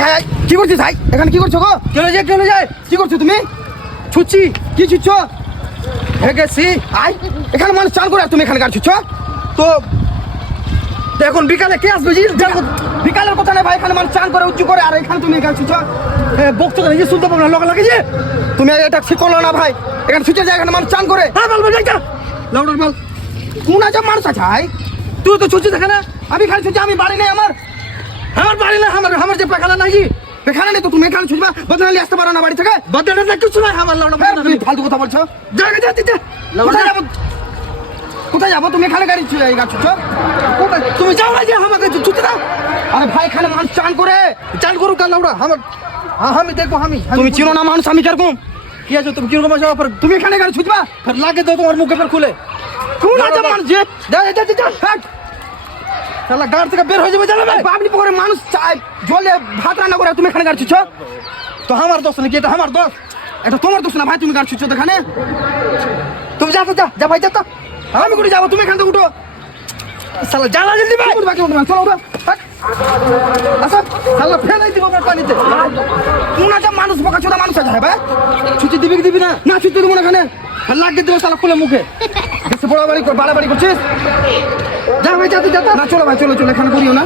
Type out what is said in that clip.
high high কি করছিস ভাই এখানে কি করছো গো কেন যায় কি করছো তুমি ছুচ্ছি কি ছুচ্ছ গেছি আই এখানে মানুষ চান করে আর তুমি এখানে গাড়ি ছুচ্ছ তো এখন বিকালে কে আসবে বিকালের কথা না ভাই এখানে মানুষ চান করে উঁচু করে আর এখানে তুমি এখানে ছুচ্ছ বকছো কেন শুনতে পাবো না লোক লাগে যে তুমি এটা ঠিক করলো না ভাই এখানে ছুটে যায় এখানে মানুষ চান করে হ্যাঁ বল লাউডার বল কোন আজব মানুষ আছে ভাই তুই তো ছুটছিস এখানে আমি খালি ছুটছি আমি বাড়ি নেই আমার বাড়ি নেই আমার যে পেখানা নাই পেখানা নেই তো তুমি এখানে ছুটবা বদনালি আসতে পারো না বাড়ি থেকে বদনালি কিছু নাই আমার লাউডার ফালতু কথা বলছো কোথায় যাবো তুমি এখানে গাড়ি ছুটছ তুমি যাও না যে আমাকে ছুটে দাও আরে ভাই এখানে মানুষ চান করুক কাল লাউডা আমি দেখবো তুমি চিনো না মানুষ আমি কিরকম কি আছে তুমি কিরকম আছো তুমি এখানে গাড়ি ছুটবা লাগে তো তোমার মুখে খুলে কোন আছে মানুষ যে শালা গাড়ি থেকে বের হয়ে যাবে জানো বাবলি পুকুরে মানুষ জলে ভাত রান্না করে তুমি এখানে গাড়ি ছুটছ তো আমার দোষ নাকি এটা আমার দোষ এটা তোমার দোষ না ভাই তুমি গাড়ি ছুটছ এখানে তুমি যা ভাই যা আমি করে যাবো তুমি এখান থেকে উঠো শালা জ্বালা জলদি ভাই বাকি উঠো চলো উঠো আচ্ছা শালা ফেলাই দিব আমার পানিতে কোন আছে মানুষ বোকা চোদা মানুষ আছে ভাই ছুটি দিবি না ছুটি দেবো না এখানে লাগিয়ে দেবো শালা খুলে মুখে বেশি বাড়াবাড়ি করছিস যা ভাই যা না চলো ভাই চলো এখানে করিও না